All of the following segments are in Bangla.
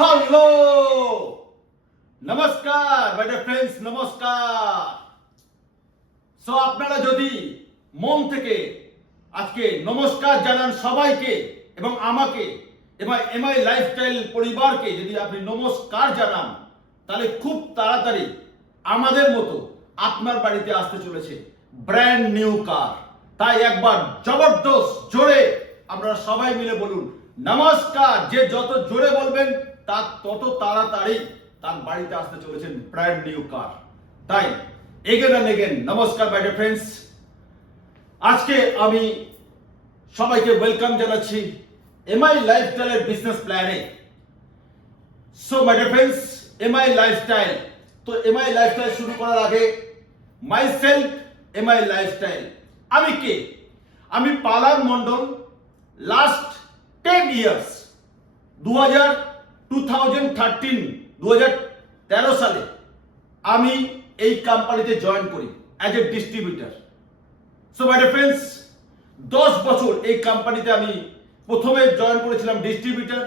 হ্যালো নমস্কার মাই ফ্রেন্ডস নমস্কার সো আপনারা যদি মন থেকে আজকে নমস্কার জানান সবাইকে এবং আমাকে এবং এমআই লাইফস্টাইল পরিবারকে যদি আপনি নমস্কার জানান, তাহলে খুব তাড়াতাড়ি আমাদের মতো আপনার বাড়িতে আসতে চলেছে ব্র্যান্ড নিউ কার তাই একবার জবরদস্ত জোরে আমরা সবাই মিলে বলুন, নমস্কার। যে যত জোরে বলবেন তার তত তাড়াতাড়ি তার বাড়িতে আসতে চলেছেন ব্র্যান্ড নিউ কার তাই এগেন অ্যান্ড এগেন নমস্কার মাই ফ্রেন্ডস আজকে আমি সবাইকে ওয়েলকাম জানাচ্ছি এমআই লাইফস্টাইলের বিজনেস প্ল্যানে so my friends MI lifestyle তো এমআই লাইফস্টাইল শুরু করার আগে মাই সেলফ এমআই লাইফস্টাইল আমি কে? আমি পালার মন্ডল লাস্ট টেন ইয়ার্স দু হাজার টু থাউজেন্ড থার্টিন দু তেরো সালে আমি এই কোম্পানিতে জয়েন করি as a distributor so my friends দশ বছর এই কোম্পানিতে আমি প্রথমে জয়েন করেছিলাম ডিস্ট্রিবিউটার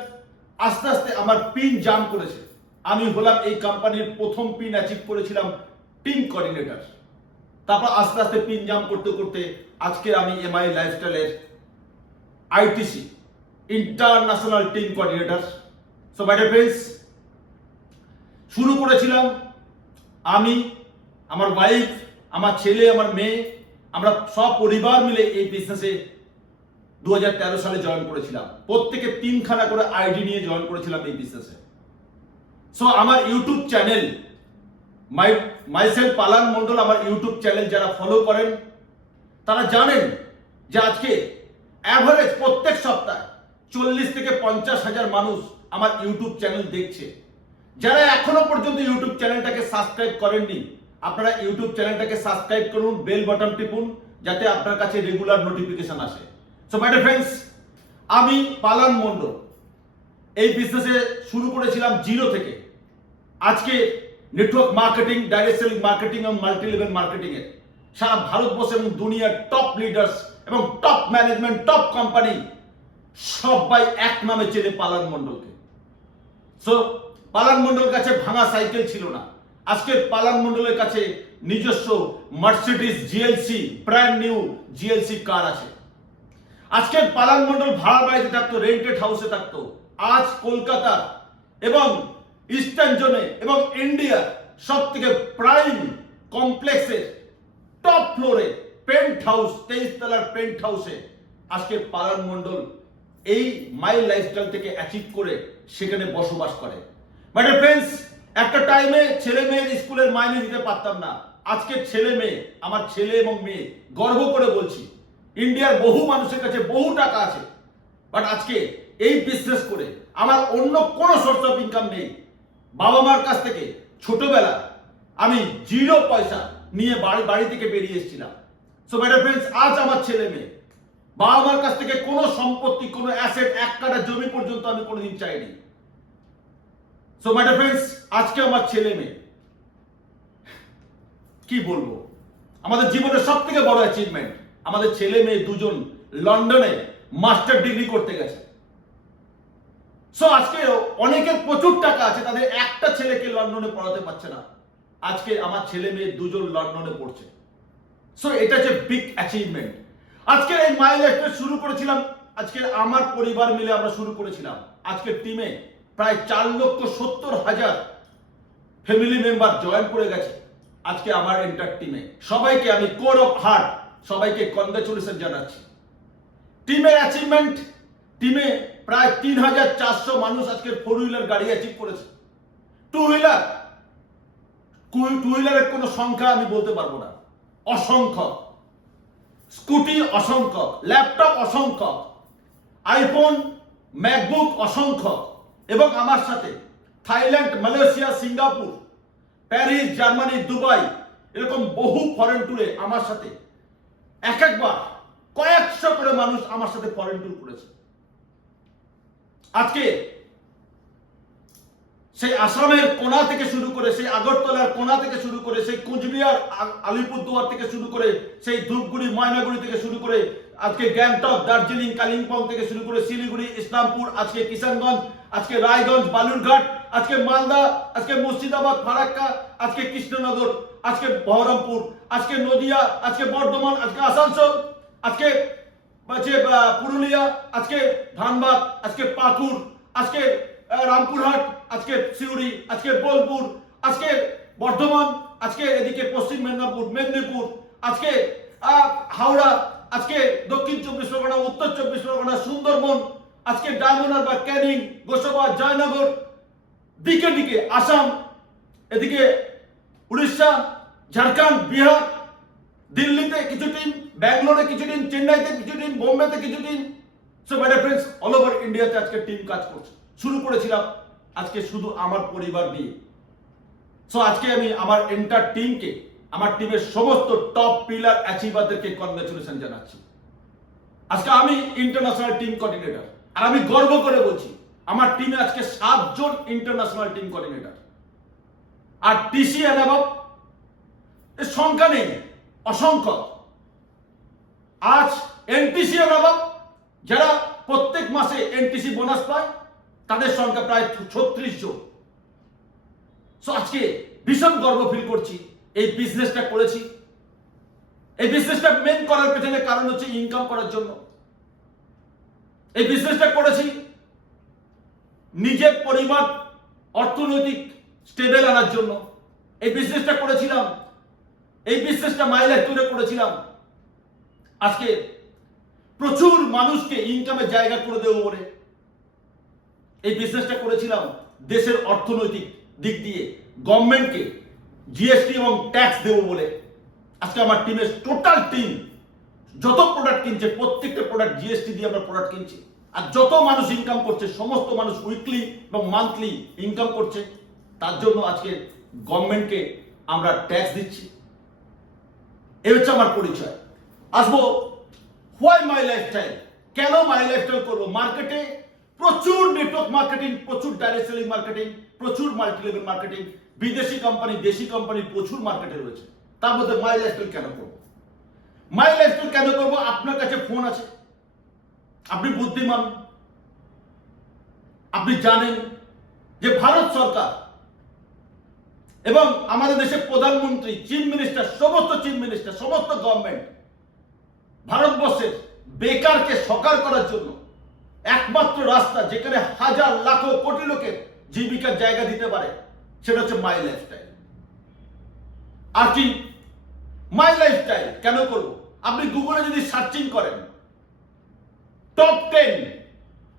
আস্তে আস্তে আমার পিন জাম করেছে। আমি হলাম এই কোম্পানির প্রথম পিন অ্যাচিভ করেছিলাম টিম কোঅর্ডিনেটর তারপর আস্তে আস্তে পিন জাম করতে করতে আজকে আমি MI লাইফস্টাইলের ITC international team coordinator so my friends শুরু করেছিলাম আমি, আমার ওয়াইফ আমার ছেলে, আমার মেয়ে, আমরা সব পরিবার মিলে এই বিজনেসে দু সালে জয়েন করেছিলাম। প্রত্যেকে তিনখানা করে আইডি নিয়ে জয়েন করেছিলাম এই বিজনেসে সো আমার ইউটিউব চ্যানেল মাই মাইসেল পালান মন্ডল আমার ইউটিউব চ্যানেল যারা ফলো করেন, তারা জানেন যে আজকে অ্যাভারেজ প্রত্যেক সপ্তাহে চল্লিশ থেকে পঞ্চাশ হাজার মানুষ আমার ইউটিউব চ্যানেল দেখছে। যারা এখনও পর্যন্ত ইউটিউব চ্যানেলটাকে সাবস্ক্রাইব করেননি, আপনারা ইউটিউব চ্যানেলটাকে সাবস্ক্রাইব করুন বেল বাটন টিপুন, যাতে আপনার কাছে রেগুলার নোটিফিকেশন আসে। সো মাই ফ্রেন্ডস আমি পালান মন্ডল এই বিজনেসে শুরু করেছিলাম জিরো থেকে। আজকে network marketing direct selling marketing এবং মাল্টি লেভেল মার্কেটিং এর সারা ভারতবর্ষ এবং দুনিয়ার টপ লিডার্স এবং টপ ম্যানেজমেন্ট টপ কোম্পানি সবাই এক নামে চেনে পালান মন্ডলকে সো পালান মন্ডল কাছে ভাঙা সাইকেল ছিল না আজকে পালান মন্ডলের কাছে নিজস্ব Mercedes GLC brand new GLC car আছে আজকে পালান মন্ডল ভাড়া বাড়িতে থাকতো রেন্টেড হাউসে থাকতো আজ কলকাতা এবং ইস্টার্ন জোনে এবং ইন্ডিয়ার সব থেকে প্রাইম কমপ্লেক্সের টপ ফ্লোরে পেন্ট হাউস তেইশ তলার পেন্ট হাউসে আজকে পালন মন্ডল এই মাই লাইফস্টাইল থেকে অ্যাচিভ করে সেখানে বসবাস করে। বাট ফ্রেন্ডস একটা টাইমে ছেলে মেয়ের স্কুলের মাইনে দিতে পারতাম না। আজকে ছেলে মেয়ে, আমার ছেলে এবং মেয়ে, গর্ব করে বলছি, ইন্ডিয়ার বহু মানুষের কাছে বহু টাকা আছে। বাট আজকে এই বিজনেস করে আমার অন্য কোনো সোর্স অফ ইনকাম নেই। বাবা মার কাছ থেকে ছোটবেলা আমি জিরো পয়সা নিয়ে বাড়ি বাড়ি থেকে বেরিয়ে এসেছিলাম। সো ম্যাডাম ফ্রেন্ডস আজ আমার ছেলে মেয়ে বাবা মার কাছ থেকে কোনো সম্পত্তি, কোনো অ্যাসেট এক কাটা জমি পর্যন্ত আমি কোনোদিন চাইনি। সো ম্যাডাম ফ্রেন্ডস আজকে আমার ছেলে মেয়ে। কি বলব? আমাদের জীবনের সব থেকে বড় অ্যাচিভমেন্ট আমাদের ছেলে মেয়ে দুজন লন্ডনে মাস্টার ডিগ্রি করতে গেছে। সো আজকে অনেকের প্রচুর টাকা আছে, তাদের একটা ছেলেকে লন্ডনে পড়াতে পারছে না। আজকে আমার ছেলে মেয়ে দুজন লন্ডনে পড়ছে। সো এটা যে বিগ অ্যাচিভমেন্ট আজকে এই মাই লাইফটা শুরু করেছিলাম। আজকে আমার পরিবার মিলে আমরা শুরু করেছিলাম। আজকে টিমে প্রায় চার লক্ষ সত্তর হাজার ফ্যামিলি মেম্বার জয়েন করে গেছে। আজকে আমার এন্টার টিমে সবাইকে আমি কোর অফ হার্ট সবাইকে কনগ্রাচুলেশন জানাচ্ছি। টিমের অ্যাচিভমেন্ট টিমে প্রায় তিন হাজার চারশো মানুষ আজকে ফোর হুইলার গাড়ি অ্যাচিভ করেছে। টু হুইলার টু হুইলারের কোনো সংখ্যা আমি বলতে পারব না। অসংখ্য। স্কুটি অসংখ্য ল্যাপটপ অসংখ্য আইফোন, ম্যাকবুক অসংখ্য এবং আমার সাথে Thailand, Malaysia, Singapore, Paris, Germany, Dubai এরকম বহু ফরেন ট্যুরে আমার সাথে এক একবার কয়েকশো করে মানুষ আমার সাথে ফরেন ট্যুর করেছে। আজকে সেই আসামের কোনা থেকে শুরু করে, সেই আগরতলার কোনা থেকে শুরু করে, সেই কুচবিহার আলিপুরদুয়ার থেকে শুরু করে, সেই ধূপগুড়ি, ময়নাগুড়ি থেকে শুরু করে, আজকে গ্যাংটক, দার্জিলিং, কালিম্পং থেকে শুরু করে, শিলিগুড়ি, ইসলামপুর, আজকে কিষানগঞ্জ, আজকে রায়গঞ্জ, বালুরঘাট, আজকে মালদা, আজকে মুর্শিদাবাদ, ফারাক্কা, আজকে কৃষ্ণনগর, আজকে বহরমপুর, আজকে নদিয়া, আজকে বর্ধমান, আজকে আসানসোল, আজকে পুরুলিয়া, আজকে ধানবাদ, আজকে পাকুড়, আজকে রামপুরহাট আজকে সিউড়ি, আজকে বোলপুর, আজকে বর্ধমান, আজকে এদিকে পশ্চিম মেদিনীপুর মেদিনীপুর, আজকে হাওড়া, আজকে দক্ষিণ চব্বিশ পরগনা, উত্তর চব্বিশ পরগনা, সুন্দরবন, আজকে ডায়মন্ড বা ক্যানিং, গোসাবা, জয়নগর, দিকে দিকে আসাম, এদিকে উড়িষ্যা, ঝাড়খণ্ড, বিহার, দিল্লিতে কিছু টিম ব্যাঙ্গালোরে কিছু টিম চেন্নাইতে কিছু টিম বোম্বেতে কিছু team so my friends all over ইন্ডিয়াতে আজকে টিম কাজ করছে। শুরু করেছিলাম আজকে শুধু আমার পরিবার নিয়ে। সো আজকে আমি আমার এন্টার টিমকে আমার টিমের সমস্ত টপ পিলার অ্যাচিভারদেরকে কনগ্রাচুলেশন জানাচ্ছি। আজকে আমি ইন্টারন্যাশনাল টিম কোঅর্ডিনেটর আর আমি গর্ব করে বলছি, আমার টিমে আজকে সাতজন ইন্টারন্যাশনাল টিম কোঅর্ডিনেটর আর টিসি অ্যানাবব এর সংখ্যা নেই, অসংখ্য। আজ এনটিসি অ্যানাবব যারা প্রত্যেক মাসে এনটিসি বোনাস পায় তাদের সংখ্যা প্রায় ছত্রিশ জন। সো আজকে ভীষণ গর্ব ফিল করছি। এই বিজনেসটা করেছি। এই বিজনেসটা মেন করার পেছনে কারণ হচ্ছে ইনকাম করার জন্য। এই বিজনেসটা করেছি নিজের পরিবার অর্থনৈতিক স্টেবেল আনার জন্য। এই বিজনেসটা করেছিলাম। এই বিজনেসটা মাইলার তুলে করেছিলাম। আজকে প্রচুর মানুষকে ইনকামের জায়গা করে দেবো বলে এই বিজনেসটা করেছিলাম দেশের অর্থনৈতিক দিক দিয়ে। গভর্নমেন্টকে জিএসটি এবং ট্যাক্স দেবো বলে। আজকে আমার টিমের টোটাল টিম যত প্রোডাক্ট কিনছে, প্রত্যেকটা প্রোডাক্ট জিএসটি দিয়ে আমরা প্রোডাক্ট কিনছি। আর যত মানুষ ইনকাম করছে, সমস্ত মানুষ উইকলি এবং মান্থলি ইনকাম করছে, তার জন্য আজকে গভর্নমেন্টকে আমরা ট্যাক্স দিচ্ছি। এই হচ্ছে আমার পরিচয়। আসব হোয়াই মাই লাইফস্টাইল কেন মাই লাইফস্টাইল করব? মার্কেটে প্রচুর নেটওয়ার্ক মার্কেটিং প্রচুর ডাইরেক্ট সেলিং মার্কেটিং প্রচুর মাল্টি লেভেল মার্কেটিং বিদেশি কোম্পানি দেশি কোম্পানি প্রচুর মার্কেটে রয়েছে। তার মধ্যে মাই লাইফস্টাইল কেন করব? মাই লাইফস্টাইল কেন করব? আপনার কাছে ফোন আছে। আপনি বুদ্ধিমান। আপনি জানেন যে ভারত সরকার এবং আমাদের দেশের প্রধানমন্ত্রী চিফ মিনিস্টার সমস্ত চিফ মিনিস্টার সমস্ত গভর্নমেন্ট ভারতবর্ষের বেকারকে সকার করার জন্য একমাত্র রাস্তা যেখানে হাজার লাখো কোটি লোকের জীবিকার জায়গা দিতে পারে, সেটা হচ্ছে মাই লাইফস্টাইল আর কি? মাই লাইফস্টাইল কেন করব? আপনি গুগলে যদি সার্চিং করেন top ten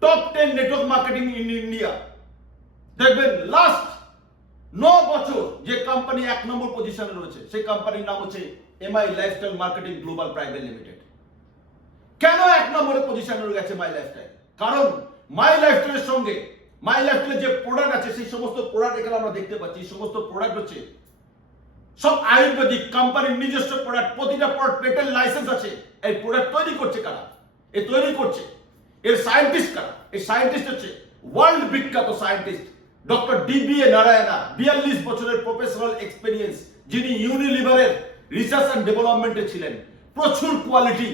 top ten network marketing in India দেখবেন লাস্ট ন বছর যে কোম্পানি এক নম্বর পজিশনে রয়েছে, সেই কোম্পানির নাম হচ্ছে MI lifestyle marketing global private limited কেন এক নম্বরে পজিশনে গেছে মাই লাইফস্টাইল কারণ মাই লাইফস্টাইলের সঙ্গে মাই লাইফস্টাইলের যে প্রোডাক্ট আছে, সেই সমস্ত প্রোডাক্ট এখানে আমরা দেখতে পাচ্ছি। এই সমস্ত প্রোডাক্ট হচ্ছে সব আয়ুর্বেদিক কোম্পানির নিজস্ব প্রোডাক্ট প্রতিটা প্রোডাক্ট পেটেন্ট লাইসেন্স আছে। এই প্রোডাক্ট তৈরি করছে কারা? এ তৈরি করছে। এর সায়েন্টিস্ট কারা? এই সায়েন্টিস্ট হচ্ছে ওয়ার্ল্ড বিখ্যাত সায়েন্টিস্ট ডক্টর ডিবিএ নারায়ণা বিয়াল্লিশ বছরের প্রফেশনাল এক্সপেরিয়েন্স যিনি ইউনিলিভারের রিসার্চ অ্যান্ড ডেভেলপমেন্টে ছিলেন। প্রচুর কোয়ালিটি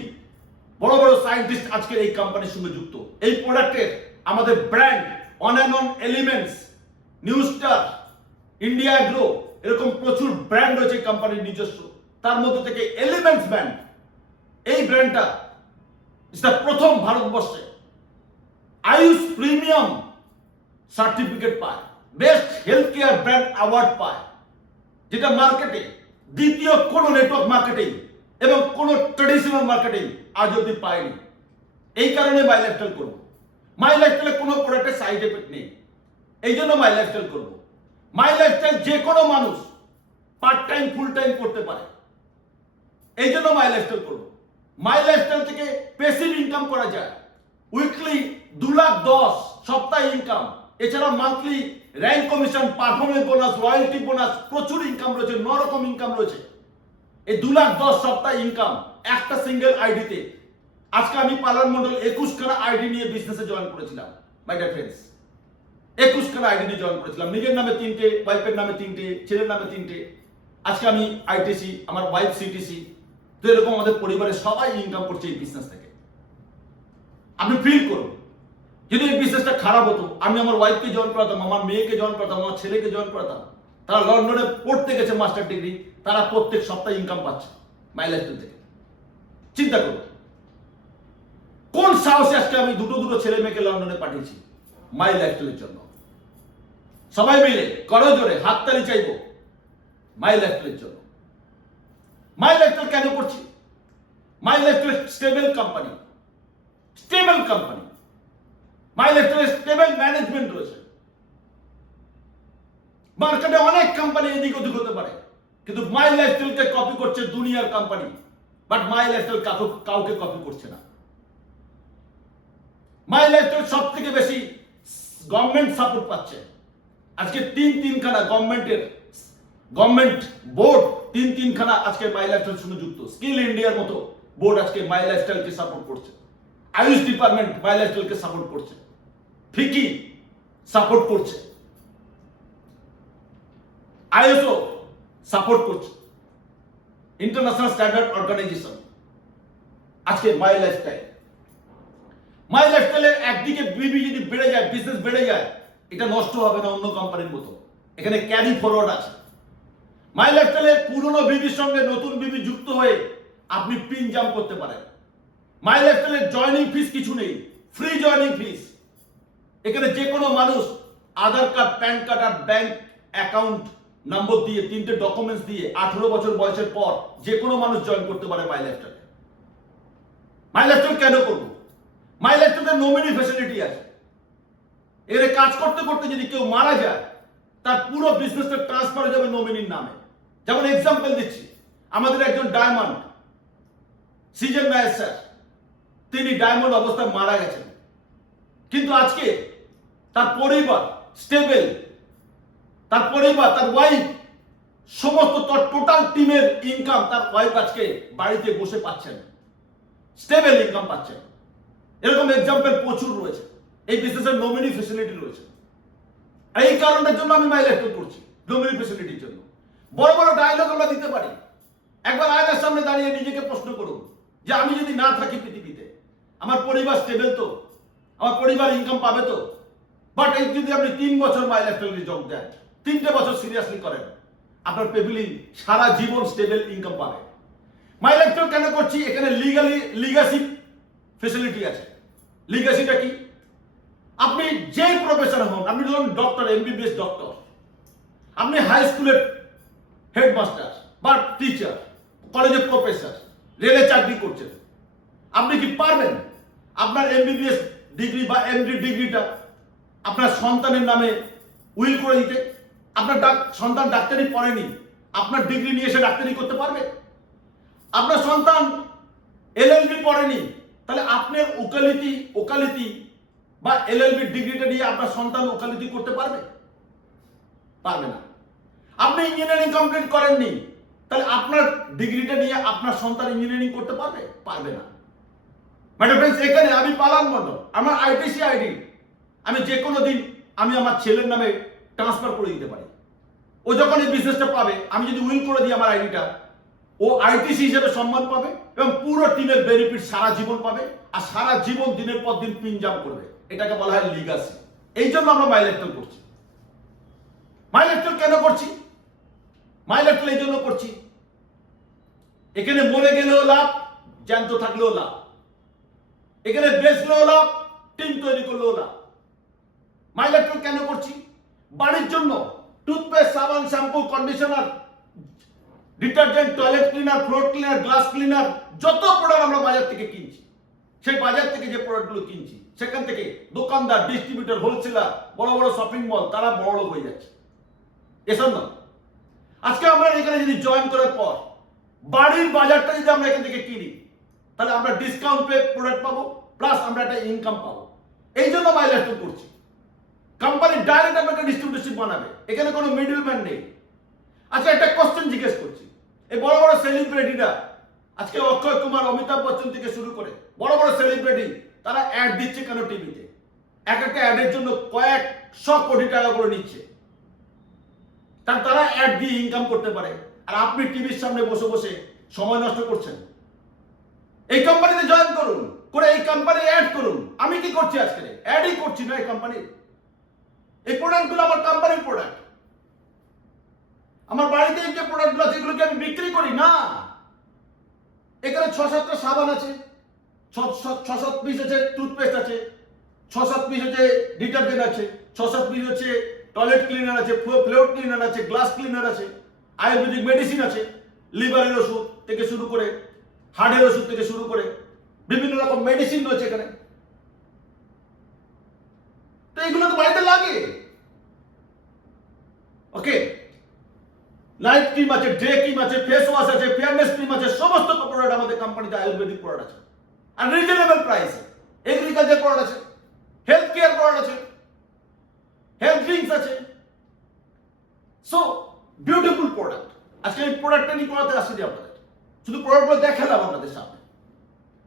বড় বড় সায়েন্টিস্ট আজকের এই কোম্পানির সঙ্গে যুক্ত। এই প্রোডাক্টের আমাদের brand on and on elements new star India grow এরকম প্রচুর ব্র্যান্ড রয়েছে কোম্পানির নিজস্ব। তার মধ্যে থেকে এলিমেন্টস ব্র্যান্ড এই ব্র্যান্ডটা দ্য প্রথম ভারতবর্ষে আয়ুষ প্রিমিয়াম সার্টিফিকেট পায় best health care brand award পায়, যেটা মার্কেটে দ্বিতীয় কোনো নেটওয়ার্ক মার্কেটিং এবং কোনো ট্রেডিশনাল মার্কেটিং আজ অব্দি পায়নি। এই কারণে মাই লাইফস্টাইল করব। মাই লাইফস্টাইলে কোনো প্রোডাক্টের সাইড এফেক্ট নেই। এই জন্য মাই লাইফস্টাইল করব। মাই লাইফস্টাইল যে কোনো মানুষ পার্ট টাইম ফুল টাইম করতে পারে। এই জন্য মাই লাইফস্টাইল করব। মাই লাইফস্টাইল থেকে পেসিভ ইনকাম করা যায়। উইকলি দু লাখ দশ সপ্তাহে ইনকাম এছাড়া monthly rank commission performance bonus royalty bonus প্রচুর ইনকাম রয়েছে ন রকম ইনকাম রয়েছে। এই দু লাখ দশ সপ্তাহ ইনকাম একটা সিঙ্গেল আইডিতে আজকে আমি পালন মন্ডল একুশ খানা আইডি নিয়ে বিজনেসে জয়েন করেছিলাম মাই ডিয়ার ফ্রেন্ডস একুশ খানা আইডি নিয়ে জয়েন করেছিলাম, নিজের নামে তিনটে ওয়াইফের নামে তিনটে, ছেলের নামে তিনটে। আজকে আমি আইটিসি আমার ওয়াইফ সিটিসি তো এরকম আমাদের পরিবারের সবাই ইনকাম করছে এই বিজনেস থেকে। আপনি ফিল করুন, যদি এই বিজনেসটা খারাপ হতো, আমি আমার ওয়াইফকে জয়েন করাতাম, আমার মেয়েকে জয়েন করাতাম, আমার ছেলেকে জয়েন করাতাম, তারা লন্ডনে পড়তে গেছে মাস্টার ডিগ্রি তারা প্রত্যেক সপ্তাহে ইনকাম পাচ্ছে মাইলেজ থেকে। চিন্তা করুন কোন সাহসে আজকে আমি দুটো দুটো ছেলে মেয়েকে লন্ডনে পাঠিয়েছি? মাই লাইফস্টাইলের জন্য। সবাই মিলে, করো জোরে, হাততালি চাইব। মাই লাইফস্টাইলের জন্য। মাই লাইফস্টাইল কেন করছি? My lifestyle stable company stable company my lifestyle stable management রয়েছে। মার্কেটে অনেক কোম্পানি এদিক ওদিক হতে পারে। কিন্তু মাই লাইফস্টাইলকে কপি করছে দুনিয়ার কোম্পানি বাট মাই লাইফস্টাইল কাউকে কপি করছে না। মাই লাইফস্টাইল সব থেকে বেশি গভর্নমেন্ট সাপোর্ট পাচ্ছে। আজকে তিন তিনখানা গভর্নমেন্টের গভর্নমেন্ট বোর্ড তিন তিনখানা আজকে মাই লাইফস্টাইল সঙ্গে যুক্ত। স্কিল ইন্ডিয়ার মতো বোর্ড আজকে মাই লাইফস্টাইলকে সাপোর্ট করছে। আয়ুষ ডিপার্টমেন্ট মাই লাইফস্টাইলকে সাপোর্ট করছে। ফিকি সাপোর্ট করছে। আইএসও সাপোর্ট করছে। ইন্টারন্যাশনাল স্ট্যান্ডার্ড অর্গানাইজেশন আজকে মাই লাইফস্টাইল মাই লাইফস্টাইলের একদিকে বিবি যদি বেড়ে যায় বিজনেস বেড়ে যায়, এটা নষ্ট হবে না অন্য কোম্পানির মতো। এখানে ক্যারি ফরওয়ার্ড আছে। মাই লাইফস্টাইলের পুরনো বিবির সঙ্গে নতুন বিবি যুক্ত হয়ে আপনি পিন জাম করতে পারেন। মাই লাইফস্টাইলের জয়নিং ফিস কিছু নেই ফ্রি জয়নিং ফিস এখানে যে কোনো মানুষ আধার কার্ড, প্যান কার্ড আর ব্যাংক অ্যাকাউন্ট নম্বর দিয়ে, তিনটে ডকুমেন্টস দিয়ে আঠেরো বছর বয়সের পর যে কোনো মানুষ জয়েন করতে পারে মাই লাইফস্টাইলে মাই লাইফস্টাইল কেন করব? মাই লাইফস্টাইলের নমিনি ফেসিলিটি আছে। এর কাজ করতে করতে যদি কেউ মারা যায়, তার পুরো বিজনেসটা ট্রান্সফার হয়ে যাবে নমিনির নামে। যেমন এক্সাম্পল দিচ্ছি। আমাদের একজন ডায়মন্ড সিজন নায়ার স্যার তিনি ডায়মন্ড অবস্থায় মারা গেছেন। কিন্তু আজকে তার পরিবার স্টেবল তার পরিবার, তার ওয়াইফ সমস্ত তার টোটাল টিমের ইনকাম তার ওয়াইফ আজকে বাড়িতে বসে পাচ্ছেন। স্টেবল ইনকাম পাচ্ছেন। এরকম এক্সাম্পল প্রচুর রয়েছে। এই বিজনেসের নমিনি ফেসিলিটি রয়েছে। আর এই কারণের জন্য আমি মাইল অ্যাক্টিভ করছি নমিনি ফেসিলিটির জন্য। বড় বড় ডায়লগ আমরা দিতে পারি। একবার আয়নার সামনে দাঁড়িয়ে নিজেকে প্রশ্ন করুন, যে আমি যদি না থাকি পৃথিবীতে, আমার পরিবার স্টেবল তো? আমার পরিবার ইনকাম পাবে তো? বাট এই যদি আপনি তিন বছর মাইল অ্যাক্টিভিটি যোগ দেন, তিনটে বছর সিরিয়াসলি করেন, আপনার পেবিলি সারা জীবন স্টেবল ইনকাম পাবে। মাইল অ্যাক্টিভ কেন করছি? এখানে লিগালি লিগাসি ফেসিলিটি আছে। লিগাসিটা কি? আপনি যে প্রফেসর হন, আপনি ধরুন ডক্টর এমবিবিএস ডক্টর আপনি হাই স্কুলের হেডমাস্টার বা টিচার কলেজের প্রফেসর রেলে চাকরি করছেন, আপনি কি পারবেন? আপনার এমবিবিএস ডিগ্রি বা এমডি ডিগ্রিটা আপনার সন্তানের নামে উইল করে দিতে? আপনার ডাক- সন্তান ডাক্তারি পড়েনি, আপনার ডিগ্রি নিয়ে এসে ডাক্তারি করতে পারবে? আপনার সন্তান এলএলবি পড়েনি তাহলে আপনার ওকালিতি ওকালিতি বা এলএলবি ডিগ্রিটা নিয়ে আপনার সন্তান ওকালিতি করতে পারবে? পারবে না। আপনি ইঞ্জিনিয়ারিং কমপ্লিট করেননি, তাহলে আপনার ডিগ্রিটা নিয়ে আপনার সন্তান ইঞ্জিনিয়ারিং করতে পারবে? পারবে না। ম্যাডাম ফ্রেন্ডস এখানে আমি পালান মন্ডল আমার আইটিসি আইডি আমি যে কোনো দিন আমি আমার ছেলের নামে ট্রান্সফার করে দিতে পারি। ও যখন এই বিজনেসটা পাবে, আমি যদি উইল করে দিই আমার আইডিটা ও আইটিসি হিসেবে সম্মান পাবে এবং পুরো টিমের বেনিফিট সারা জীবন পাবে আর সারা জীবন দিনের পর দিন পিনজাম করবে। এটাকে বলা হয় লিগাসি এই জন্য আমরা মাইলেক্টল করছি। মাইলেক্টল কেন করছি? মাইলেক্টল এই জন্য করছি। এখানে মরে গেলেও লাভ, জ্যান্ত থাকলেও লাভ। এখানে বেচলেও লাভ টিম তৈরি করলেও লাভ। মাইলেক্টল কেন করছি? বাড়ির জন্য টুথপেস্ট সাবান shampoo conditioner detergent, toilet cleaner, floor cleaner, glass cleaner, যত প্রোডাক্ট আমরা বাজার থেকে কিনছি, সেই বাজার থেকে যে প্রোডাক্টগুলো কিনছি, সেখান থেকে দোকানদার ডিস্ট্রিবিউটর হোলসেলার বড় বড় শপিং মল তারা বড় হয়ে যাচ্ছে। এসব না। আজকে আমরা এখানে যদি জয়েন করার পর, বাড়ির বাজারটা যদি আমরা এখান থেকে কিনি, তাহলে আমরা ডিসকাউন্ট পে প্রোডাক্ট পাবো প্লাস আমরা একটা ইনকাম পাবো। এই জন্য মাইলেজ করছি। কোম্পানি ডাইরেক্ট আপনাকে ডিস্ট্রিবিউশন বানাবে। এখানে কোনো মিডল ম্যান নেই। আচ্ছা একটা কোশ্চেন জিজ্ঞেস করছি। এই বড় বড় সেলিব্রিটিরা আজকে অক্ষয় কুমার, অমিতাভ বচ্চন থেকে শুরু করে বড় বড় সেলিব্রিটি তারা অ্যাড দিচ্ছে কেন টিভিতে এক একটা অ্যাডের জন্য কয়েকশো কোটি টাকা করে নিচ্ছে। কারণ তারা অ্যাড দিয়ে ইনকাম করতে পারে। আর আপনি টিভির সামনে বসে বসে সময় নষ্ট করছেন। এই কোম্পানিতে জয়েন করুন, করে এই কোম্পানি অ্যাড করুন। আমি কি করছি আজকে? অ্যাডই করছি না এই কোম্পানি এই প্রোডাক্টগুলো আমার কোম্পানির প্রোডাক্ট আমার বাড়িতে যে প্রোডাক্টগুলো আছে এগুলোকে আমি বিক্রি করি? না। এখানে ছ সাতটা সাবান আছে, ছ সাত পিস আছে টুথপেস্ট আছে, ছ সাত পিস আছে ডিটারজেন্ট আছে, ছ সাত পিস আছে টয়লেট ক্লিনার আছে ফ্লোর ক্লিনার আছে গ্লাস ক্লিনার আছে, আয়ুর্বেদিক মেডিসিন আছে লিভারের ওষুধ থেকে শুরু করে হার্টের ওষুধ থেকে শুরু করে বিভিন্ন রকম মেডিসিন রয়েছে এখানে। তো এগুলো তো বাড়িতে লাগে। ওকে লাইফ ক্রিম আছে ডে ক্রিম আছে ফেস ওয়াশ আছে ফেয়ারনেস ক্রিম আছে, সমস্ত প্রোডাক্ট আমাদের কোম্পানিতে আয়ুর্বেদিক প্রোডাক্ট আছে। আর রিজনেবল প্রাইস এগ্রিকালচার প্রোডাক্ট আছে হেলথ কেয়ার প্রোডাক্ট আছে হেলথ ড্রিঙ্কস আছে। সো বিউটিফুল প্রোডাক্ট আজকে এই প্রোডাক্টটা নিয়ে পড়াতে আসছি আপনাদের। শুধু প্রোডাক্টগুলো দেখালাম আপনাদের সামনে।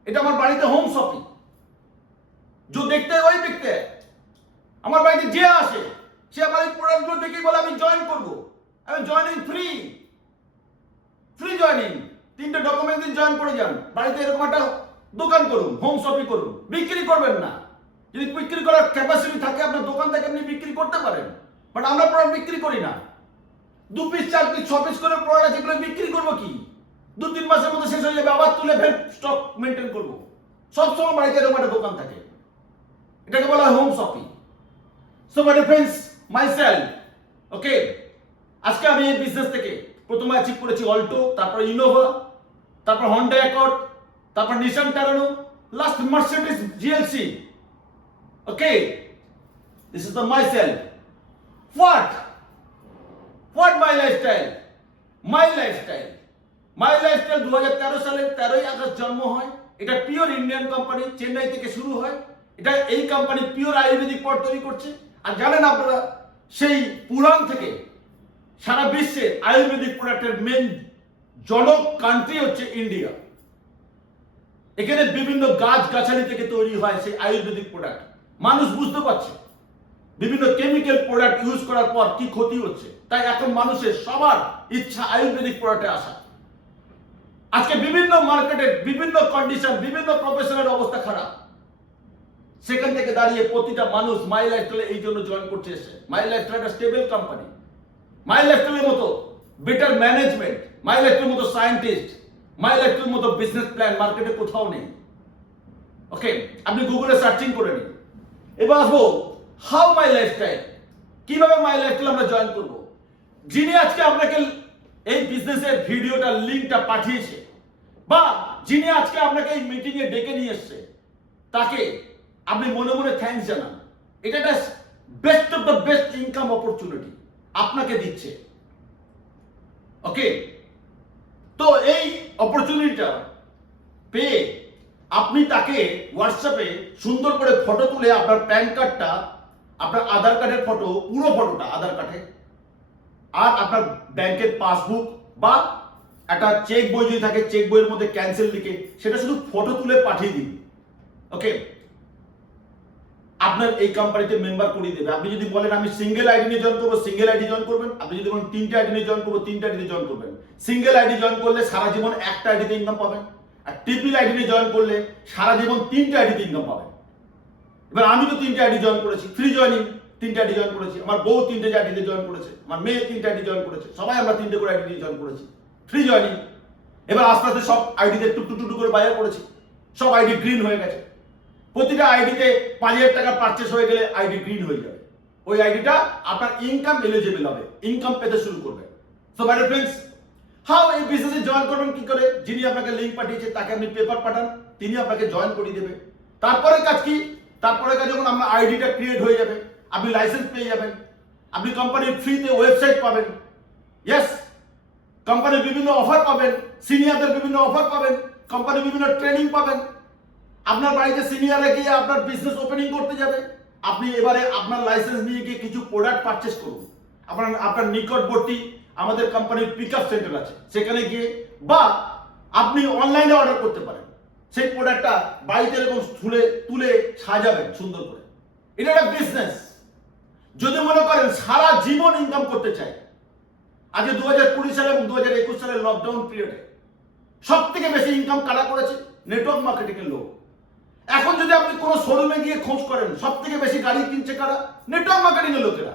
এটা আমার বাড়িতে হোম শপিং যে দেখতে ওই দেখতে আমার বাড়িতে যে আসে, সে আমার এই প্রোডাক্টগুলো দেখেই বলে, আমি জয়েন করব। আমি জয়েনিং ফ্রি ফ্রি জয়েনিং তিনটে ডকুমেন্ট দিন জয়েন করে যান। বাড়িতে এরকম একটা দোকান করুন হোম শপিং করুন। বিক্রি করবেন না। যদি বিক্রি করার ক্যাপাসিটি থাকে, আপনার দোকান থেকে আপনি বিক্রি করতে পারেন। বাট আমরা প্রোডাক্ট বিক্রি করি না। দু পিস চার পিস ছ পিস করে আছে, এগুলো বিক্রি করব কি? দু, তিন মাসের মধ্যে শেষ হয়ে যাবে, আবার তুলে ফের স্টক মেনটেন করব। সবসময় বাড়িতে এরকম একটা দোকান থাকে। এটাকে বলা হয় home shopping so my friends myself okay আজকে আমি এই বিজনেস থেকে প্রথমে অ্যাচিভ করেছি অল্টো তারপর ইনোভা তারপর হন্ডা অ্যাকর্ড তারপর Nissan Terrano last Mercedes GLC okay this is the my self what what my lifestyle my lifestyle my lifestyle দু হাজার তেরো সালের তেরোই আগস্ট জন্ম হয়। এটা পিওর ইন্ডিয়ান কোম্পানি চেন্নাই থেকে শুরু হয়। এটা এই কোম্পানি পিওর আয়ুর্বেদিক পট তৈরি করছে। আর জানেন আপনারা, সেই পুরাণ থেকে সারা বিশ্বে আয়ুর্বেদিক প্রোডাক্টের মেন জনক কান্ট্রি হচ্ছে ইন্ডিয়া এখানে বিভিন্ন গাছ গাছালি থেকে তৈরি হয় সেই আয়ুর্বেদিক প্রোডাক্ট মানুষ বুঝতে পারছে বিভিন্ন কেমিক্যাল প্রোডাক্ট ইউজ করার পর কি ক্ষতি হচ্ছে। তাই এখন মানুষের সবার ইচ্ছা আয়ুর্বেদিক প্রোডাক্টে আসা। আজকে বিভিন্ন মার্কেটে বিভিন্ন কন্ডিশন বিভিন্ন প্রফেশনের অবস্থা খারাপ। সেখান থেকে দাঁড়িয়ে প্রতিটা মানুষ মাই লাইফস্টাইলে এই জন্য জয়েন করতে এসে মাই একটা স্টেবল কোম্পানি মাই লাইফস্টাইলের মতো বেটার ম্যানেজমেন্ট মাই লাইফের মতো সায়েন্টিস্ট মাই লাইফের মতো বিজনেস প্ল্যান মার্কেটে কোথাও নেই। ওকে আপনি গুগলে সার্চিং করে নিন। এবার আসব হাউ মাই লাইফস্টাইল কীভাবে মাই লাইফস্টাইল আমরা জয়েন করব। যিনি আজকে আপনাকে এই বিজনেসের ভিডিওটা লিংকটা পাঠিয়েছে, বা যিনি আজকে আপনাকে এই মিটিং এ ডেকে নিয়ে এসছে, তাকে আপনি মনে মনে থ্যাঙ্কস জানান। এটা best of the best income opportunity আপনাকে দিচ্ছে। ওকে তো এই অপরচুনিটিটা পেয়ে আপনি তাকে হোয়াটসঅ্যাপে সুন্দর করে ফটো তুলে আপনার প্যান কার্ডটা আপনার আধার কার্ডের ফটো পুরো ফটোটা আধার কার্ডে আর আপনার ব্যাংকের পাসবুক বা একটা চেক বই যদি থাকে চেক বইয়ের মধ্যে ক্যান্সেল লিখে সেটা শুধু ফটো তুলে পাঠিয়ে দিন। ওকে আপনার এই কোম্পানিতে মেম্বার করিয়ে দেবে। আপনি যদি বলেন, আমি সিঙ্গেল আইডি নিয়ে জয়েন করব সিঙ্গেল আইডি জয়েন করবেন। আপনি যদি বলেন, তিনটে আইডি নিয়ে জয়েন করব তিনটে আইডি জয়েন করবেন। সিঙ্গেল আইডি জয়েন করলে সারা জীবন একটা আইডিতে ইনকাম পাবেন। আর ট্রিপল আইডি নিয়ে জয়েন করলে সারা জীবন তিনটে আইডিতে ইনকাম পাবেন। এবার আমি তো তিনটে আইডি জয়েন করেছি। ফ্রি জয়েনিং তিনটে আইডি জয়েন করেছি। আমার বউ তিনটে আইডিতে জয়েন করেছে। আমার মেয়ে তিনটে আইডি জয়েন করেছে। সবাই আমরা তিনটে করে আইডি জয়েন করেছি। ফ্রি জয়েনিং এবার আস্তে আস্তে সব আইডিতে টুকটু টুকটু করে বাজার করেছি। সব আইডি গ্রিন হয়ে গেছে। প্রতিটা আইডিতে পাঁচ হাজার টাকা পারচেস হয়ে গেলে আইডি গ্রিন হয়ে যাবে। ওই আইডিটা আপনার ইনকাম এলিজিবল হবে। ইনকাম পেতে শুরু করবে। সো মাই ফ্রেন্ডস হাউ এই বিজনেসে জয়েন করবেন কি করে? যিনি আপনাকে লিঙ্ক পাঠিয়েছে, তাকে আপনি পেপার পাঠান তিনি আপনাকে জয়েন করিয়ে দেবে। তারপরে কাজ কি? তারপরে কাজ যখন আপনার আইডিটা ক্রিয়েট হয়ে যাবে, আপনি লাইসেন্স পেয়ে যাবেন। আপনি কোম্পানির ফ্রিতে ওয়েবসাইট পাবেন। ইয়েস কোম্পানির বিভিন্ন অফার পাবেন। সিনিয়রদের বিভিন্ন অফার পাবেন। কোম্পানির বিভিন্ন ট্রেনিং পাবেন। আপনার বাড়িতে সিনিয়রে গিয়ে আপনার বিজনেস ওপেনিং করতে যাবে, আপনি এবারে আপনার লাইসেন্স নিয়ে গিয়ে কিছু প্রোডাক্ট পারচেস করুন। আপনার আপনার নিকটবর্তী আমাদের কোম্পানির পিক আপ সেন্টার আছে, সেখানে গিয়ে বা আপনি অনলাইনে অর্ডার করতে পারেন। সেই প্রোডাক্টটা বাড়িতে এরকম তুলে তুলে সাজাবেন সুন্দর করে। এটা একটা বিজনেস যদি মনে করেন সারা জীবন ইনকাম করতে চাই আজকে দু হাজার কুড়ি সালে এবং দু হাজার একুশ সালের লকডাউন পিরিয়ডে সব থেকে বেশি ইনকাম কারা করেছে? নেটওয়ার্ক মার্কেটিং এর লোক। এখন যদি আপনি কোনো শোরুমে গিয়ে খোঁজ করেন সব থেকে বেশি গাড়ি কিনছে কারা? নেটওয়ার্ক মার্কেটিং এর লোকেরা।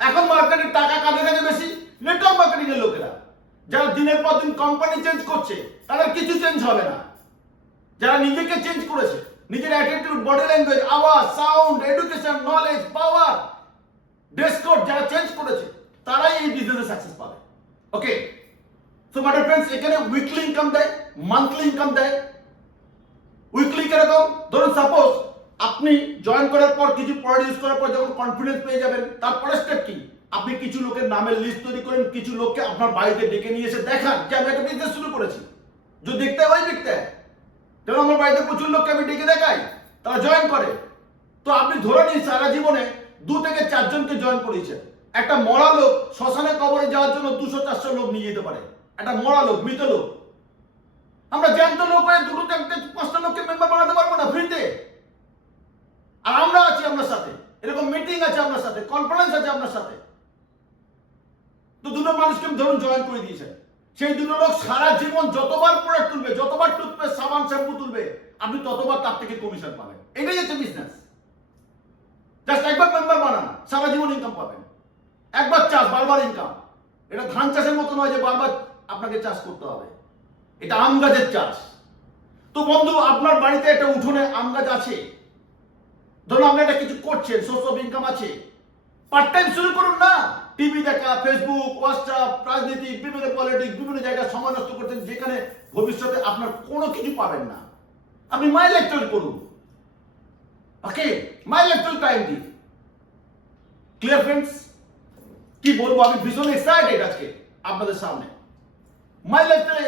এখন মার্কেটের টাকা কাদের কাছে বেশি? নেটওয়ার্ক মার্কেটিং এর লোকেরা। যারা দিনের পর দিন কোম্পানি চেঞ্জ করছে, তাদের কিছু চেঞ্জ হবে না। যারা নিজেকে চেঞ্জ করেছে, নিজের অ্যাটিটিউড বডি ল্যাঙ্গুয়েজ আওয়াজ sound education knowledge power dress code যারা চেঞ্জ করেছে, তারাই এই বিজনেসে সাকসেস পাবে। ওকে সো মাই ফ্রেন্ডস এখানে উইকলি ইনকাম দেয় মান্থলি ইনকাম দেয় উইকলি কীরকম ধরুন সাপোজ আপনি জয়েন করার পর, কিছু প্রোডাক্ট ইউজ করার পর যখন কনফিডেন্স পেয়ে যাবেন, তারপরে স্টেপ কি? আপনি কিছু লোকের নামের লিস্ট তৈরি করেন, কিছু লোককে আপনার বাড়িতে ডেকে নিয়ে এসে দেখান যে, আমি একটা বিজনেস শুরু করেছি। যদি দেখতে হয়, দেখতে। কারণ আমার বাড়িতে প্রচুর লোককে আমি ডেকে দেখাই, তারা জয়েন করে। তো আপনি ধরে নিন, সারা জীবনে দু থেকে চারজনকে জয়েন করিয়েছেন একটা মরা লোক শ্মশানে কবরে যাওয়ার জন্য দুশো চারশো লোক নিয়ে যেতে পারে। একটা মরা লোক, মৃত লোক। আমরা জ্যান্ত লোক হয়ে দুটো পাঁচটা লোককে মেম্বার বানাতে পারব না ফ্রিতে আর আমরা আছি আপনার সাথে। এরকম মিটিং আছে আপনার সাথে কনফারেন্স আছে আপনার সাথে। তো দুটো মানুষকে ধরুন জয়েন করে দিয়েছেন সেই দুটো লোক সারা জীবন যতবার প্রোডাক্ট তুলবে, যতবার টুথপেস্ট সাবান শ্যাম্পু তুলবে, আপনি ততবার তার থেকে কমিশন পাবেন। এটাই হচ্ছে বিজনেস জাস্ট একবার মেম্বার বানান, সারা জীবন ইনকাম পাবেন। একবার চাষ, বারবার ইনকাম এটা ধান চাষের মতো নয় যে বারবার আপনাকে চাষ করতে হবে। এটা আম গাছের চাষ। তো বন্ধু, আপনার বাড়িতে একটা উঠোনে আম গাছ আছে। ধরুন আপনি একটা কিছু করছেন সোর্স অফ ইনকাম আছে। পার্ট টাইম শুরু করুন না। টিভি দেখা ফেসবুক হোয়াটসঅ্যাপ রাজনীতি, বিভিন্ন পলিটিক্স বিভিন্ন জায়গায় সময় নষ্ট করছেন, যেখানে ভবিষ্যতে আপনার কোনো কিছু পাবেন না। আপনি মাই লেকচার করুন। ওকে মাই লেকচার টাইম দিন। ক্লিয়ার ফ্রেন্ডস কি বলব, আমি ভীষণ এক্সাইটেড আজকে আপনাদের সামনে। মাই লাইফে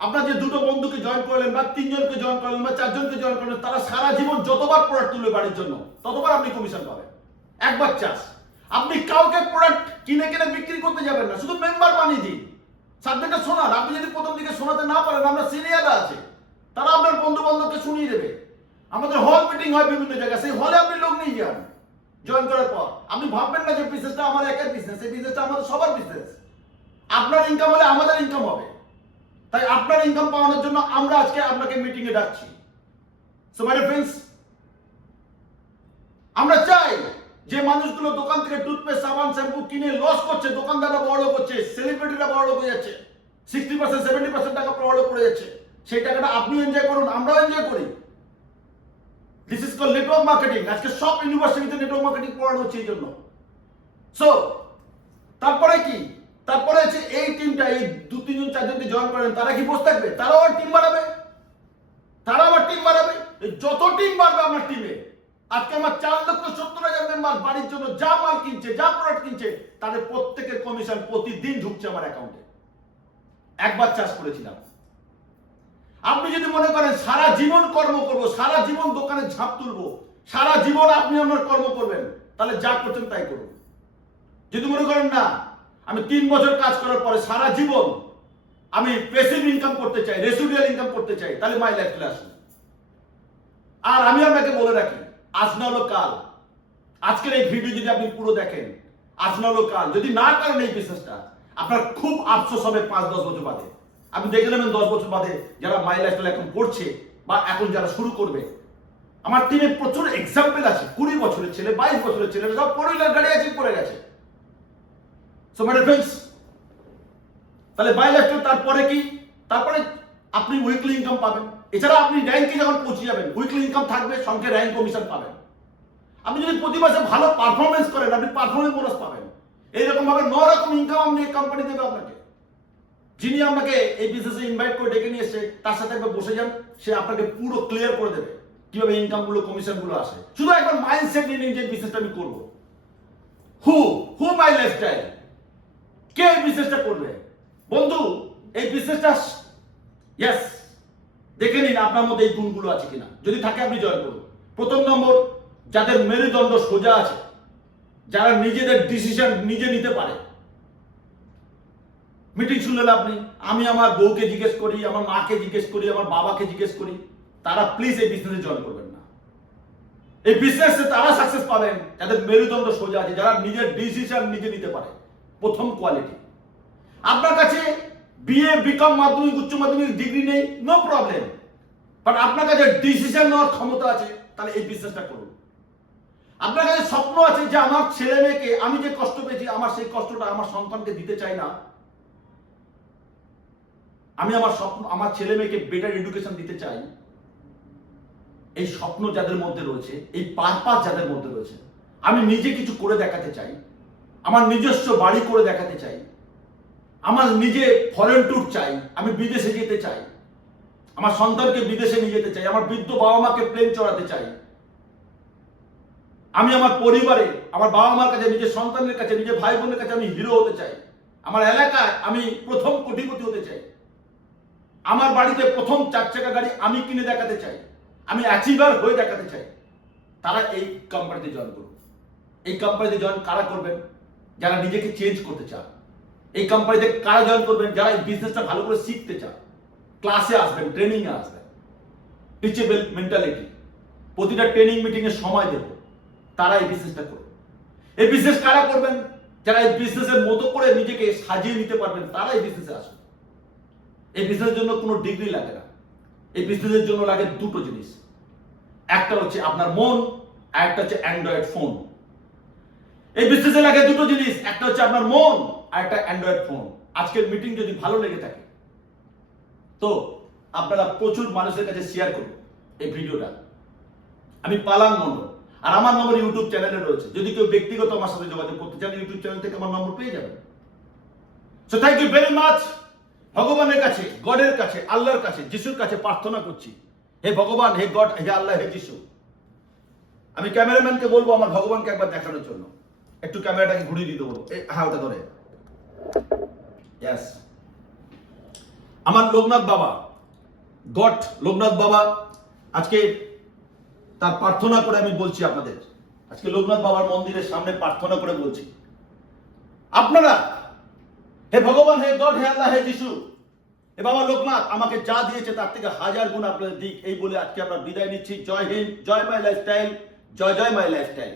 আপনার যে দুটো বন্ধুকে জয়েন করলেন বা তিনজনকে জয়েন করলেন বা চারজনকে জয়েন করলেন, তারা সারা জীবন যতবার প্রোডাক্ট তুলবে বাড়ির জন্য, ততবার আপনি কমিশন পাবেন। একবার চাষ। আপনি কাউকে প্রোডাক্ট কিনে কিনে বিক্রি করতে যাবেন না, শুধু মেম্বার বানিয়ে দিন। সাবজেক্টটা শোনান আপনি যদি প্রথম দিকে শোনাতে না পারেন, আমরা সিনিয়ররা আছে। তারা আপনার বন্ধু বান্ধবকে শুনিয়ে দেবে। আমাদের হল মিটিং হয় বিভিন্ন জায়গায়, সেই হলে আপনি লোক নিয়ে যান জয়েন করার পর। আপনি ভাববেন না যে বিজনেসটা আমার একার বিজনেস এই বিজনেসটা আমাদের সবার বিজনেস আপনার ইনকাম হলে আমাদের ইনকাম হবে। তাই আপনার ইনকাম পাওয়ানোর জন্য আমরা আজকে আপনাকে মিটিং এ ডাকছি। সো মাই ফ্রেন্ডস আমরা চাই যে মানুষগুলো দোকান থেকে টুথপেস্ট সাবান শ্যাম্পু কিনে লস করছে, দোকানদাররা বড় করছে সেলিব্রিটিরা বড় হয়ে যাচ্ছে সিক্সটি পার্সেন্ট সেভেন্টি পার্সেন্ট টাকা বড় করে যাচ্ছে। সেই টাকাটা আপনিও এনজয় করুন, আমরাও এনজয় করি। This is call network marketing আজকে সব ইউনিভার্সিটিতে নেটওয়ার্ক মার্কেটিং পড়ানো হচ্ছে এই জন্য। সো তারপরে কি? তারপরে হচ্ছে এই টিমটা এই দু তিনজন, চারজনকে জয়েন করেন, তারা কি বসে থাকবে? তারাও আবার টিম বাড়াবে তারা আবার টিম বাড়াবে যত টিম বাড়বে আমার টিমে আজকে আমার চার লক্ষ সত্তর হাজার মেম্বার বাড়ির জন্য যা মাল কিনছে, যা প্রোডাক্ট কিনছে, তাদের প্রত্যেকের কমিশন প্রতিদিন ঢুকছে আমার অ্যাকাউন্টে একবার চাষ করেছিলাম। আপনি যদি মনে করেন সারা জীবন কর্ম করব, সারা জীবন দোকানে ঝাঁপ তুলবো, সারা জীবন আপনি আমার কর্ম করবেন, তাহলে যা করছেন তাই করুন। যদি মনে করেন না আমি তিন বছর কাজ করার পরে সারা জীবন আমি পেসিভ ইনকাম করতে চাই রেসিডুয়াল ইনকাম করতে চাই, তাহলে মাই লাইফ আসুন আর আমি আপনাকে বলে রাখি, আজ না হলো কাল। আজকের এই ভিডিও যদি আপনি পুরো দেখেন, আজ না হলো কাল। যদি না করেন এই বিজনেসটা আপনার খুব আফসোস হবে পাঁচ, দশ বছর বাদে। আপনি দেখে নেবেন দশ বছর বাদে যারা মাই লাইফস্টাইল এখন পড়ছে বা এখন যারা শুরু করবে। আমার টিমে প্রচুর এক্সাম্পল আছে। কুড়ি বছরের ছেলে, বাইশ বছরের ছেলে, সব ফোর গাড়ি আছে, পড়ে গেছে। তাহলে বাই লাইফস্টাইল তারপরে কি? তারপরে আপনি উইকলি ইনকাম পাবেন। এছাড়া আপনি র্যাঙ্কে যখন পৌঁছে যাবেন উইকলি ইনকাম থাকবে, সঙ্গে র্যাঙ্ক কমিশন পাবেন। আপনি যদি প্রতি মাসে ভালো পারফরমেন্স করেন, আপনি পারফরমেন্স বোনাস পাবেন। এইরকম ভাবে ন রকম ইনকাম আপনি কোম্পানি দেবে আপনাকে। যিনি আপনাকে এই বিজনেসে ইনভাইট করে ডেকে নিয়ে এসে তার সাথে একবার বসে যান, সে আপনাকে পুরো ক্লিয়ার করে দেবে কীভাবে ইনকামগুলো কমিশনগুলো আসে। শুধু একবার মাইন্ডসেট নিয়ে নিন যে বিজনেসটা আমি করব। হু হু মাই লাইফস্টাইল কে এই বিজনেসটা করবে? বন্ধু, এই বিজনেসটা ইয়েস দেখে নিন আপনার মধ্যে এই গুণগুলো আছে কিনা। যদি থাকে আপনি জয় করুন। প্রথম নম্বর, যাদের মেরুদণ্ড সোজা আছে, যারা নিজেদের ডিসিশন নিজে নিতে পারে। মিটিং শুনলেন আপনি আমি আমার বউকে জিজ্ঞেস করি, আমার মাকে জিজ্ঞেস করি, আমার বাবাকে জিজ্ঞেস করি, তারা প্লিজ এই বিজনেসে জয়েন করবেন না। এই বিজনেসে তারা সাকসেস পাবেন, যাদের মেরুদণ্ড সোজা আছে, যারা নিজের ডিসিশন নিজে নিতে পারে। প্রথম কোয়ালিটি আপনার কাছে বিএ বিকম মাধ্যমিক, উচ্চ মাধ্যমিক ডিগ্রি নেই নো প্রবলেম বাট আপনার কাছে ডিসিশন নেওয়ার ক্ষমতা আছে, তাহলে এই বিজনেসটা করুন। আপনার কাছে স্বপ্ন আছে যে আমার ছেলে মেয়েকে আমি যে কষ্ট পেয়েছি, আমার সেই কষ্টটা আমার সন্তানকে দিতে চাই না। আমি আমার স্বপ্ন, আমার ছেলে মেয়েকে বেটার এডুকেশন দিতে চাই। এই স্বপ্ন যাদের মধ্যে রয়েছে, এই পারপাস যাদের মধ্যে রয়েছে, আমি নিজে কিছু করে দেখাতে চাই। আমার নিজস্ব বাড়ি করে দেখাতে চাই। আমার নিজে ফরেন ট্যুর চাই, আমি বিদেশে যেতে চাই। আমার সন্তানকে বিদেশে নিয়ে যেতে চাই, আমার বৃদ্ধ বাবা মাকে প্লেন চড়াতে চাই। আমি আমার পরিবারে, আমার বাবা মার কাছে, নিজের সন্তানের কাছে, নিজের ভাই বোনের কাছে আমি হিরো হতে চাই। আমার এলাকায় আমি প্রথম কোটিপতি হতে চাই। আমার বাড়িতে প্রথম চার চাকা গাড়ি আমি কিনে দেখাতে চাই। আমি অ্যাচিভার হয়ে দেখাতে চাই। তারা এই কোম্পানিতে জয়েন করুন এই কোম্পানিতে জয়েন কারা করবেন? যারা নিজেকে চেঞ্জ করতে চান। এই কোম্পানিতে কারা জয়েন করবেন? যারা এই বিজনেসটা ভালো করে শিখতে চান। ক্লাসে আসবেন ট্রেনিং এ আসবেন। টিচেবল মেন্টালিটি প্রতিটা ট্রেনিং মিটিং এ সময় দেব। তারা এই বিজনেসটা করবে। এই বিজনেস কারা করবেন? যারা এই বিজনেসের মতো করে নিজেকে সাজিয়ে নিতে পারবেন তারা এই বিজনেসে আসবেন এই বিজনেসের জন্য কোনো ডিগ্রি লাগে না। এই বিজনেসের জন্য লাগে দুটো জিনিস। একটা হচ্ছে আপনার মন, আর একটা হচ্ছে অ্যান্ড্রয়েড ফোন এই বিজনেসে লাগে দুটো জিনিস। একটা হচ্ছে আপনার মন, আর একটা অ্যান্ড্রয়েড ফোন আজকের মিটিং যদি ভালো লেগে থাকে, তো আপনারা প্রচুর মানুষের কাছে শেয়ার করুন এই ভিডিওটা। আমি পালান মন্ডল, আর আমার নম্বর ইউটিউব চ্যানেলে রয়েছে। যদি কেউ ব্যক্তিগত আমার সাথে যোগাযোগ করতে চান ইউটিউব চ্যানেল থেকে আমার নম্বর পেয়ে যাবেন। So thank you very much ভগবানের কাছে, গডের কাছে, আল্লাহর কাছে, যিশুর কাছে প্রার্থনা করছি। হে ভগবান, হে গড, হে আল্লাহ, হে যিশু। আমি ক্যামেরাম্যানকে বলব আমার ভগবানকে একবার দেখানোর জন্য। একটু ক্যামেরাটাকে ঘুরিয়ে দিতে এই, হ্যাঁ ওটা ধরে। আমার লোকনাথ বাবা গট লোকনাথ বাবা আজকে তার প্রার্থনা করে আমি বলছি আপনাদের। আজকে লোকনাথ বাবার মন্দিরের সামনে প্রার্থনা করে বলছি। আপনারা হে ভগবান হে গড হে আল্লাহ হে যিশু হে বাবা লোকনাথ আমাকে যা দিয়েছে তার থেকে হাজার গুণ আপনাদের দিক। এই বলে আজকে আমরা বিদায় নিচ্ছি। Jai Hind Jai my lifestyle Jai Jai my lifestyle.